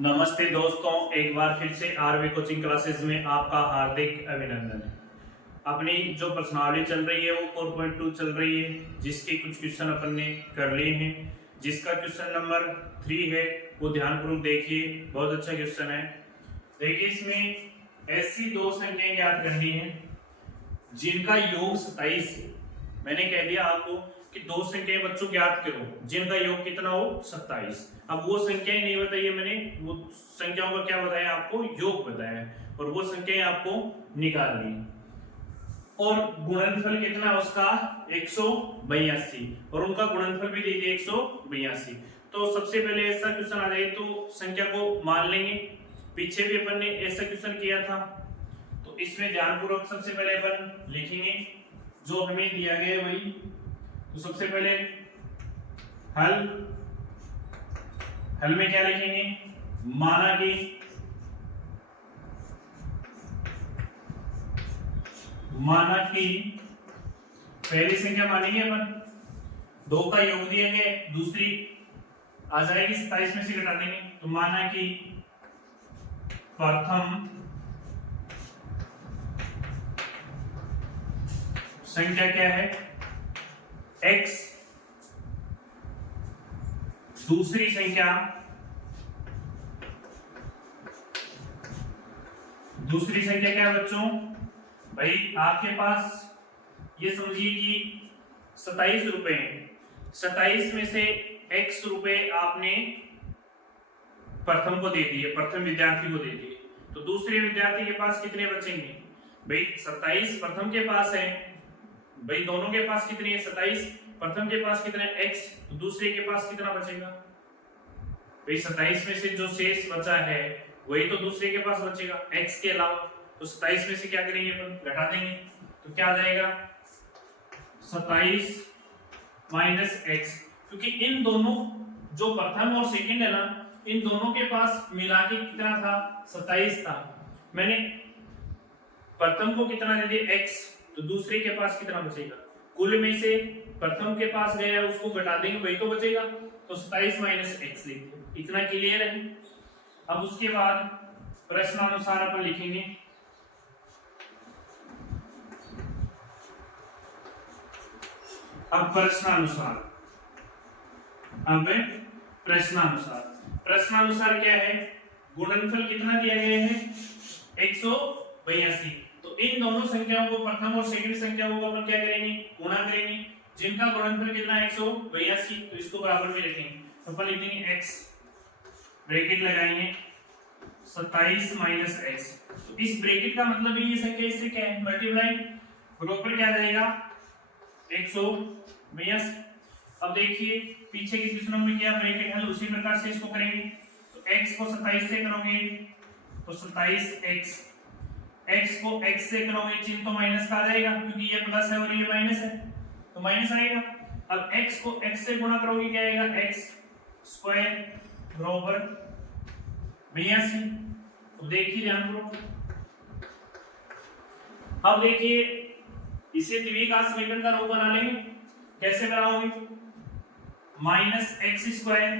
नमस्ते दोस्तों, एक बार फिर से आरवी कोचिंग क्लासेस में आपका हार्दिक अभिनंदन है। अपनी जो प्रश्नावली चल रही है वो 4.2 चल रही है, जिसके कुछ क्वेश्चन अपन ने कर लिए हैं। जिसका क्वेश्चन नंबर 3 है वो ध्यानपूर्वक देखिए, बहुत अच्छा क्वेश्चन है। देखिए, इसमें ऐसी दो संख्याएं ज्ञात करनी है जिनका योग 27 है। मैंने कह दिया आपको कि दो संख्याएं बच्चों ज्ञात करो जिनका योग कितना हो 27। अब वो संख्याएं नहीं बताई मैंने, वो संख्याओं का क्या बताया आपको, योग बताया, और वो संख्याएं आपको निकालनी। और गुणनफल कितना है उसका 182, और उनका गुणनफल भी दे दिया 182। तो सबसे पहले ऐसा क्वेश्चन आ जाए तो संख्या को मान लेंगे। पीछे भी अपन ने ऐसा क्वेश्चन किया था, तो इसमें ध्यानपूर्वक सबसे पहले अपन लिखेंगे जो हमें दिया गया है वही। तो सबसे पहले हल में क्या लिखेंगे, माना कि पहली संख्या मानेंगे अपन, 2 का योग दिएंगे, दूसरी आ जाएगी 27 में से घटा देंगे। तो माना कि प्रथम संख्या क्या है x, दूसरी संख्या क्या है बच्चों भाई, आपके पास ये समझिए कि 27 रुपए हैं। 27 में से x रुपए आपने प्रथम को दे दिए, प्रथम विद्यार्थी को दे दिए, तो दूसरे विद्यार्थी के पास कितने बचेंगे भाई? 27 प्रथम के पास है भाई, दोनों के पास कितनी है 27, प्रथम के पास कितना है x, तो दूसरे के पास कितना बचेगा भाई? 27 में से जो शेष बचा है वही तो दूसरे के पास बचेगा x के अलावा। तो 27 में से क्या करेंगे अपन, घटा देंगे। तो क्या आ जाएगा 27 माइनस x, क्योंकि इन दोनों जो प्रथम और सेकंड है ना, इन दोनों के पास मिला के कितना था 27 था। मैंने प्रथम को कितना दे दिया x, तो दूसरे के पास कितना बचेगा, कुल में से प्रथम के पास गया उसको घटा देंगे वही तो बचेगा। तो 27 माइनस x लिखिए, इतना क्लियर है। अब उसके बाद प्रश्नानुसार अपन लिखेंगे, अब प्रश्नानुसार क्या है, गुणनफल कितना दिया गया है 182। तो इन दोनों संख्याओं को, प्रथम और सेकंड संख्याओं को अपन क्या करेंगे, गुणा करेंगे, जिनका गुणनफल कितना है 182। तो इसको बराबर में लिखेंगे, तो अपन लिख देंगे x, ब्रैकेट लगाएंगे 27 माइनस x। तो इस ब्रैकेट का मतलब ये संख्या इससे क्या है, मल्टीप्लाई, बराबर क्या आ जाएगा 182। अब देखिए पीछे के क्वेश्चनों में क्या ब्रैकेट हल, उसी प्रकार से इसको करेंगे। तो x को 27 से करोगे तो 27x, x को x से करोगे चिन्ह तो माइनस का आ जाएगा, क्योंकि ये प्लस है और ये माइनस है, तो माइनस आएगा। अब x को x से गुणा करोगे क्या आएगा, x स्क्वायर बराबर 82। तो देखिए ध्यानपूर्वक, अब देखिए इसे द्विघात समीकरण का रूप बना लेंगे। कैसे बनाओगे, माइनस एक्स स्क्वायर,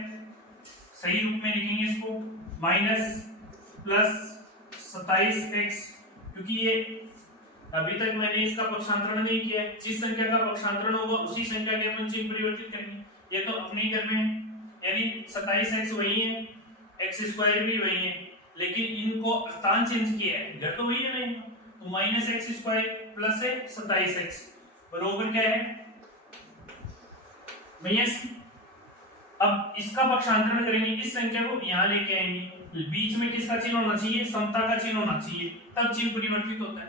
सही रूप में लिखेंगे इसको, माइनस प्लस 27x, क्योंकि ये अभी तक मैंने इसका पक्षांतरण नहीं किया है। जिस संख्या का पक्षांतरण होगा उसी संख्या के अपन चिन्ह परिवर्तित करेंगे। ये तो अपने ही घर में है, यानी 27x वही है, x स्क्वायर भी वही है, लेकिन इनको स्थान चेंज किया है, घर तो वही है नहीं। तो माइनस एक्स स्क्वायर प्लस है 27x बराबर क्या है भैया। अब इसका पक्षांतरण करेंगे, इस संख्या को यहाँ लेके आएंगे, बीच में किसका चिन्ह होना चाहिए, समता का चिन्ह होना चाहिए, तब चिन्ह परिवर्तित होता है।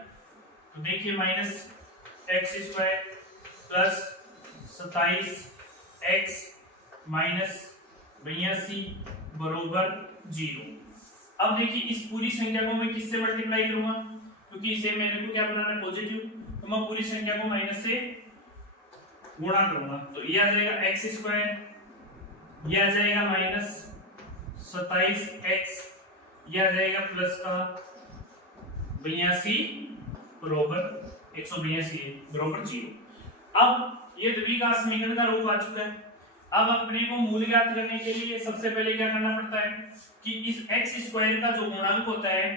तो देखिए minus x square plus 27x minus 82 बराबर 0। अब देखिए इस पूरी संख्या को मैं किससे मल्टीप्लाई करूंगा, क्योंकि इसे मेरे को क्या बनाना है पॉजिटिव, तो मैं पूरी संख्या को माइनस से गुणा करूंगा। तो ये आ जाएगा एक्स स्क्वायर, ये आ जाएगा माइनस 27x, ये आ जाएगा प्लस का 82 बराबर 182 बराबर 0। अब ये द्विघात समीकरण का रूप आ चुका है। अब अपने को मूल ज्ञात करने के लिए सबसे पहले क्या करना पड़ता है कि इस x स्क्वायर का जो गुणांक होता है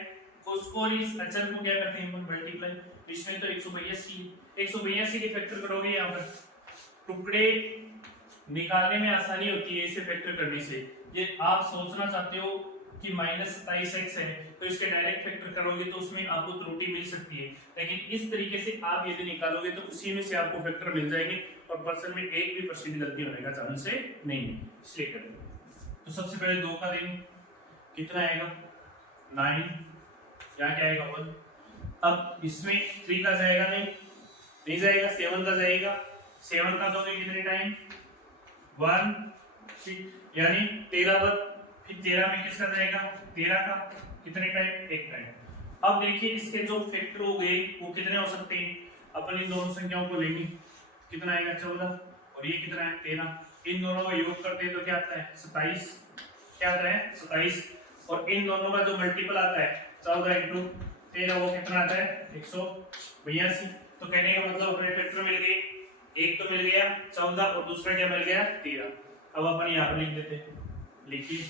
उसको और इस अचर को क्या करते हैं अपन मल्टीप्लाई। इसमें तो 182 के फैक्टर करोगे, यहाँ पर टुकड़े निकालने में आसानी होती है इसे फैक्टर करने से। ये आप सोचना चाहते हो कि -27x है तो इसके डायरेक्ट फैक्टर करोगे तो उसमें आपको त्रुटि मिल सकती है, लेकिन इस तरीके से आप यदि निकालोगे तो उसी में से आपको फैक्टर मिल जाएंगे और पर्सन में 1% गलती होने का चांस नहीं है, इसलिए करें। तो सबसे पहले 2 का देंगे, कितना आएगा 9, यहाँ क्या आएगा 1। अब इसमें 3 का जाएगा नहीं जाएगा, 7 का जाएगा। 7 का दोगे कितने टाइम 1, यानी 13 पर, फिर 13 में किसका जाएगा 13 का कितने टाइम 1 टाइम। अब देखिए इसके जो फैक्टर हो गए वो कितने हो सकते हैं, अपन इन दोनों संख्याओं को लेंगे, कितना आएगा 14 और ये कितना है 13। इन दोनों का योग करते हैं तो क्या आता है 27, क्या आता है 27, और इन दोनों का जो मल्टीपल आता है 14 × 13 वो कितना आता है 182। तो कहने का मतलब अपने फैक्टर मिल गए, एक तो मिल गया 14 और दूसरा क्या मिल गया 13। अब अपन यहाँ पर लिख देते हैं, लिखिए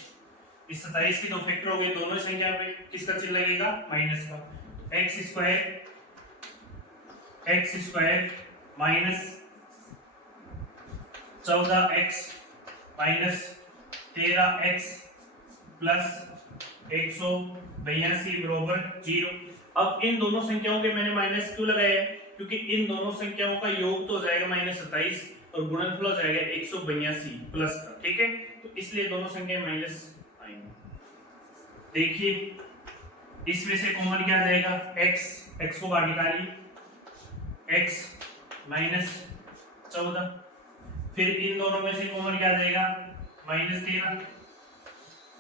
इस 27 के 2 फैक्टर हो गए, दोनों संख्या पे किसका चिन्ह लगेगा माइनस का। x square minus 14x minus 13x plus 182 बराबर 0। अब इन दोनों संख्याओं के मैंने माइनस क्यों लगाया है, क्योंकि इन दोनों संख्याओं का योग तो हो जाएगा -27 और गुणनफल हो जाएगा 182 प्लस का, ठीक है, तो इसलिए दोनों संख्याएं माइनस आएंगी। देखिए इसमें से कॉमन क्या जाएगा x को बाहर निकालिए, x -14, फिर इन दोनों में से कॉमन क्या जाएगा -13,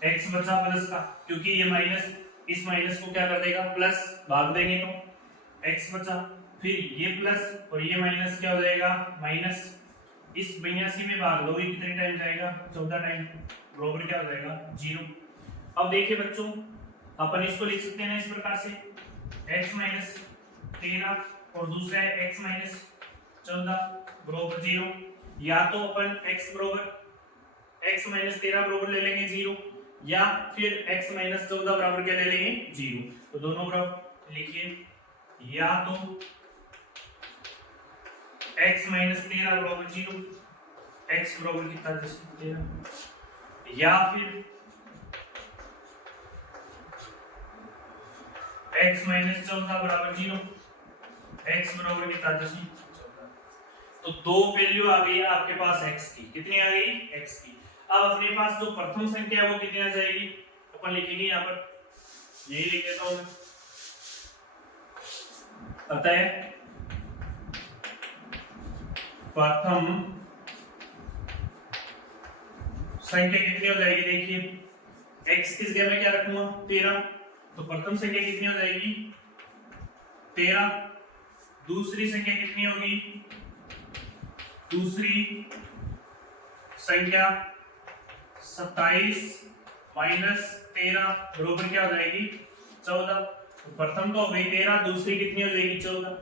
x बचा प्लस का, क्योंकि ये माइनस इस माइनस को क्या कर देगा प्लस, भाग देंगे तो x बचा, फिर ये प्लस और ये माइनस क्या हो जाएगा माइनस, इस 82 में भाग दोगे कितने टाइम जाएगा 14 टाइम, बराबर क्या हो जाएगा 0। अब देखिए बच्चों अपन इसको लिख सकते हैं ना इस प्रकार से x - 13 और दूसरा है x - 14 बराबर 0, या तो अपन x - 13 बराबर ले लेंगे 0, या फिर x - 14 बराबर क्या ले लेंगे 0। तो दोनों बराबर लिखिए, या तो x - 13 बराबर 0, x बराबर कितना 13, या फिर x - 14 बराबर 0, x बराबर कितना 14। तो दो वैल्यू आ गई आपके पास x की, कितनी आ गई x की। अब अपने पास जो प्रथम संख्या है वो कितनी आ जाएगी, अपन लिखेंगे यहाँ पर, यही लिख देता हूं मैं, अतः प्रथम संख्या कितनी हो जाएगी, देखिए x किस जगह में क्या रखूंगा 13, तो प्रथम संख्या कितनी हो जाएगी 13, दूसरी संख्या कितनी होगी, दूसरी संख्या 27 माइनस 13 बराबर क्या हो जाएगी 14। तो प्रथम तो हो गई 13, दूसरी कितनी हो जाएगी 14।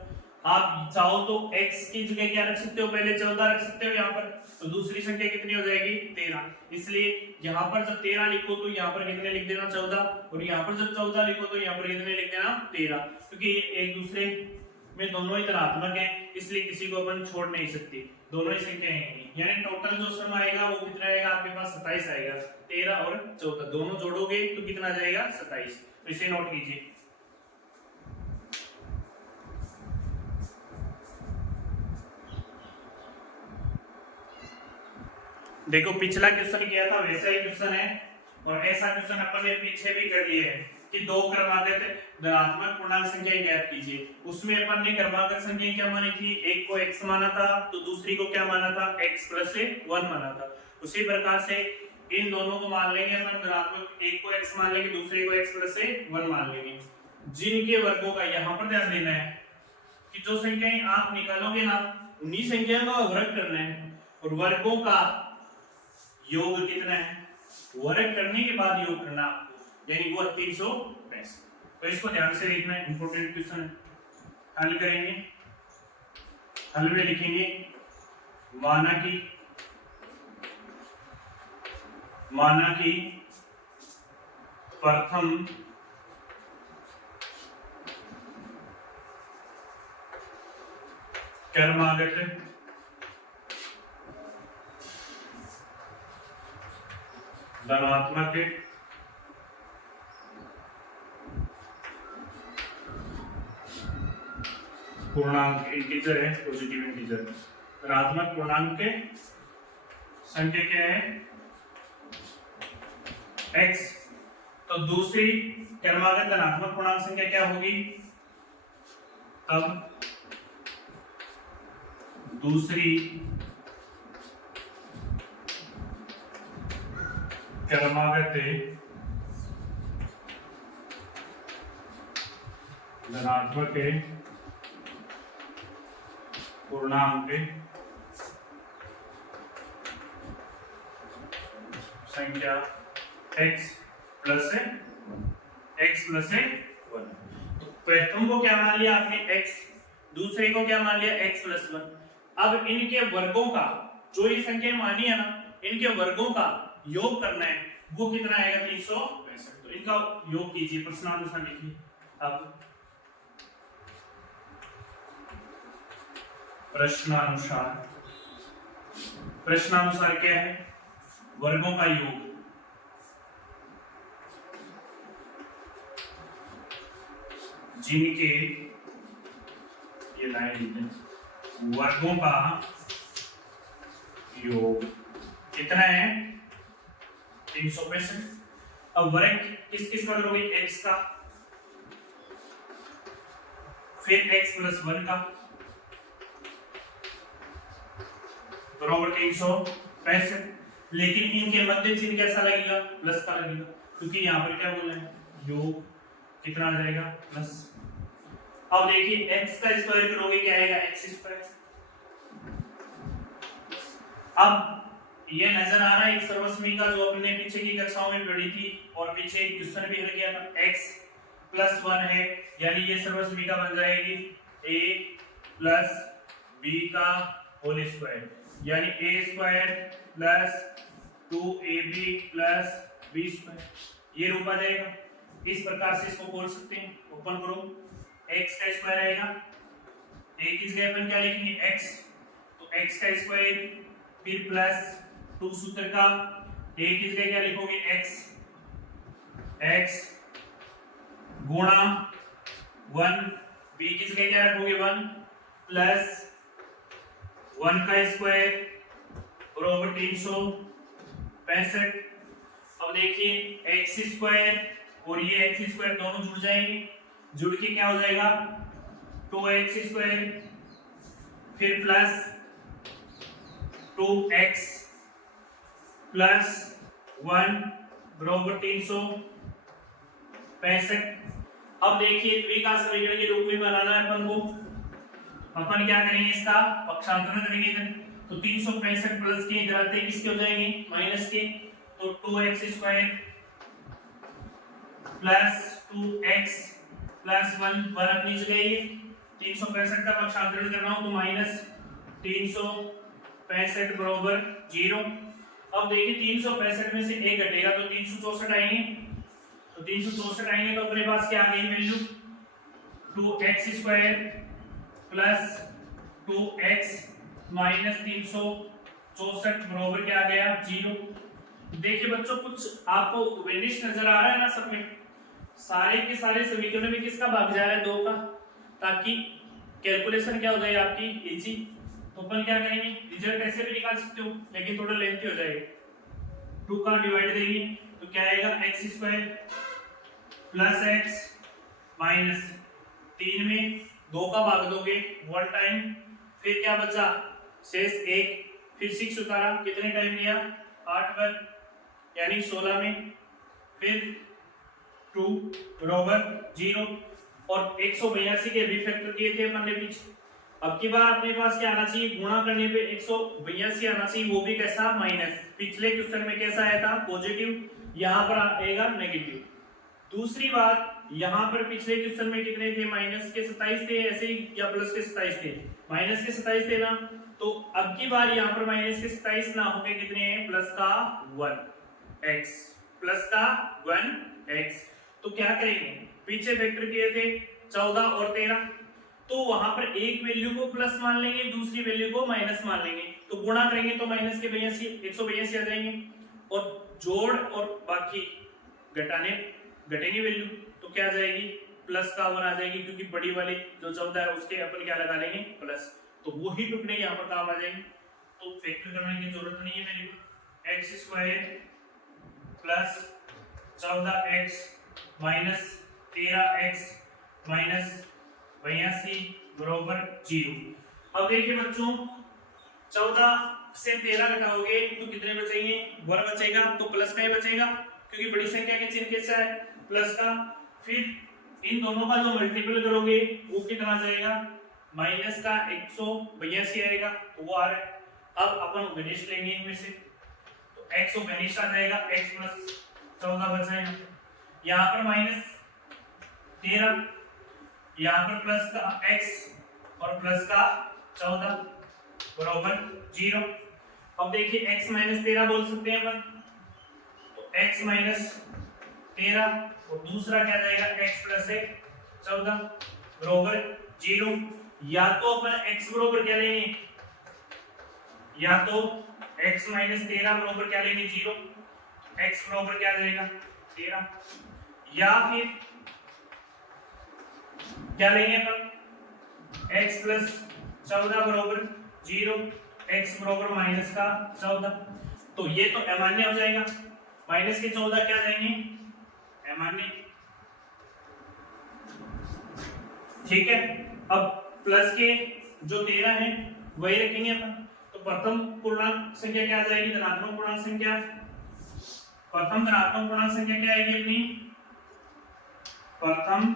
आप चाहो तो x की जगह क्या रख सकते हो, पहले 14 रख सकते हो यहाँ पर, तो दूसरी संख्या कितनी हो जाएगी 13। इसलिए यहाँ पर जब 13 लिखो तो यहाँ पर कितने लिख देना 14, और यहाँ पर जब 14 लिखो तो यहाँ पर कितने लिख देना 13, क्योंकि एक दूसरे में दोनों ही धनात्मक हैं, इसलिए किसी को अपन छोड़ नहीं सकते, दोनों ही संख्याएं हैं। यानी टोटल जो सम आएगा वो कितना आएगा आपके पास 27 आएगा, 13 और 14 दोनों जोड़ोगे तो कितना जाएगा 27। तो इसे नोट कीजिए। देखो पिछला क्वेश्चन किया था वैसा ही क्वेश्चन है, और ऐसा क्वेश्चन अपन ने पीछे भी कर लिए है कि दो क्रमागत धनात्मक पूर्णांक संख्या ज्ञात कीजिए। उसमें अपन ने क्रमागत संख्या क्या मानी थी, एक को x माना था तो दूसरी को क्या माना था x + 1 माना था। उसी प्रकार से इन दोनों को मान लेंगे अपन धनात्मक, एक को x मान लेंगे दूसरे को x + 1 मान लेंगे। जिनके वर्गों का यहाँ पर ध्यान देना है कि जो संख्याएं आप निकालोगे ना उन्हीं संख्याओं का वर्ग करना है, और वर्गों का योग कितना है, वर्ग करने के बाद योग करना आपको, यानी वो 365। तो इसको ध्यान से देखना है, इंपॉर्टेंट क्वेश्चन है। हल करेंगे, हल में लिखेंगे माना कि माना कि प्रथम क्रमागत धनात्मक पूर्णांक इंटीजर है, पॉजिटिव इंटीजर, धनात्मक पूर्णांक के संख्या क्या है x। तो दूसरी क्रमागत धनात्मक पूर्णांक संख्या क्या होगी, तब दूसरी क्रमागत धनात्मक पूर्णांक संख्या x प्लस 1। प्रथम को क्या मान लिया आपने x, दूसरे को क्या मान लिया x प्लस 1। अब इनके वर्गों का, जो ये संख्या मानी है ना, इनके वर्गों का योग करना है, वो कितना आएगा 365। तो इनका योग कीजिए, प्रश्नानुसार लिखिए। अब प्रश्नानुसार क्या है, वर्गों का योग, जिनके ये लाइन वर्गों का योग कितना है 365। अब वर्ग किस किस का करोगे, x का, फिर x प्लस 1 का, बराबर 365। लेकिन इनके मध्य चिन्ह कैसा लगेगा, प्लस का लगेगा, क्योंकि यहाँ पर क्या बोल रहे हैं, योग कितना आ जाएगा प्लस। अब देखिए x का स्क्वायर करोगे क्या आएगा, x स्क्वायर। अब ये नजर आ रहा है एक सर्वसमीका जो हमने पीछे की कक्षाओं में पढ़ी थी और पीछे एक क्वेश्चन भी हल किया था, x प्लस 1 है, यानी ये सर्वसमीका बन जाएगी a प्लस b का होल स्क्वायर, यानी a square plus 2ab plus b square, ये रूप आ जाएगा। इस प्रकार से इसको बोल सकते हैं। ओपन करो, x का स्क्वायर आएगा, a किस जगह पर क्या लिखेंगे x, तो x का स्क्वायर फिर प्लस 2 सूत्र का a किस जगह क्या लिखोगे x गुणा 1, b किस जगह क्या रखोगे 1 प्लस 1 का स्क्वायर बराबर 365। अब देखिए x स्क्वायर और ये x स्क्वायर दोनों जुड़ जाएंगे, जुड़ के क्या हो जाएगा 2x स्क्वायर फिर प्लस 2x प्लस 1 बराबर 365। अब देखिए द्विघात समीकरण के रूप में बनाना है अपन को, अपन क्या करेंगे इसका पक्षांतरण करेंगे इधर, तो 365 प्लस के इधर आते किसके हो जाएंगे माइनस के, तो 2x square plus 2x plus 1 अपनी जगह 365 का पक्षांतरण करना हो तो माइनस 365 बराबर 0। अब देखिए 365 में से 1 घटेगा तो 364 आएंगे, तो 364 आएंगे तो अपने पास क्या आ गई value 2x square plus 2x minus 364 बराबर क्या आ गया 0। देखिए बच्चों कुछ आपको वेनिश नजर आ रहा है ना, सब में सारे के सारे समीकरण में किसका भाग जा रहा है 2 का, ताकि कैलकुलेशन क्या हो जाए आपकी इजी। तो अपन क्या करेंगे रिजल्ट ऐसे भी निकाल सकते हो लेकिन थोड़ा लेंथी हो जाएगा, 2 का डिवाइड देंगे तो क्या आएगा x square plus x minus 3 में 2 का भाग दोगे 1 टाइम, फिर क्या बचा शेष 1, फिर 6 उतारा कितने टाइम लिया 8 बार यानी 16 में, फिर 2 बराबर 0 और 182 के भी फैक्टर किए थे अपन ने पीछे। अब की बार अपने पास क्या आना चाहिए गुणा करने पे 182 आना चाहिए, वो भी कैसा माइनस, पिछले क्वेश्चन में कैसा आया था पॉजिटिव, यहाँ पर आएगा नेगेटिव। दूसरी बात यहाँ पर पिछले क्वेश्चन में कितने थे माइनस के 27 थे ऐसे ही, या प्लस के 27 थे, माइनस के 27 थे ना, तो अब की बार यहाँ पर माइनस के 27 ना होके कितने हैं प्लस का 1, x प्लस का 1x। तो क्या करेंगे, पीछे वेक्टर किए थे 14 और 13, तो वहां पर एक वैल्यू को प्लस मान लेंगे, दूसरी वैल्यू को माइनस मान लेंगे, तो गुणा करेंगे तो माइनस के 182 आ जाएंगे, और जोड़ और बाकी घटेंगे वैल्यू, तो क्या आ जाएगी प्लस का 1 आ जाएगी, क्योंकि बड़ी वाली जो 14 है उसके अपन क्या लगा लेंगे प्लस, तो वो ही टुकड़े यहाँ पर काम आ जाएंगे। तो फैक्टर करने की जरूरत नहीं है मेरे को, x square plus 14x minus 13x minus 82 बराबर 0। अब देखिए बच्चों, 14 से 13 घटाओगे तो कितने बचेंगे, 1 बचेगा, तो प्लस का ही बचेगा, क्योंकि बड़ी संख्या के चिन्ह कैसा है प्लस का। फिर इन दोनों का जो मल्टीपल करोगे वो कितना आ जाएगा, माइनस का 182 आएगा, तो वो आ रहा है। अब अपन गणित लेंगे इनमें से, तो x को गणित आ जाएगा, x प्लस 14 बचेगा, यहाँ पर माइनस 13, यहाँ पर प्लस का x और प्लस का 14 बराबर 0। अब देखिए x माइनस 13 बोल सकते हैं अपन, तो x माइनस 13 और दूसरा क्या जाएगा x प्लस 14 बराबर 0। या तो अपन x बराबर क्या लेंगे, या तो x माइनस 13 बराबर क्या लेंगे 0, x बराबर क्या जाएगा 13, या फिर क्या लेंगे अपन x प्लस 14 बराबर 0, x बराबर माइनस का 14, तो ये तो अमान्य हो जाएगा, माइनस के 14 क्या जाएंगे अमान्य, ठीक है। अब प्लस के जो 13 है वही रखेंगे अपन, तो प्रथम पूर्णांक संख्या क्या आ जाएगी, धनात्मक पूर्णांक संख्या, प्रथम धनात्मक पूर्णांक संख्या क्या आएगी अपनी, प्रथम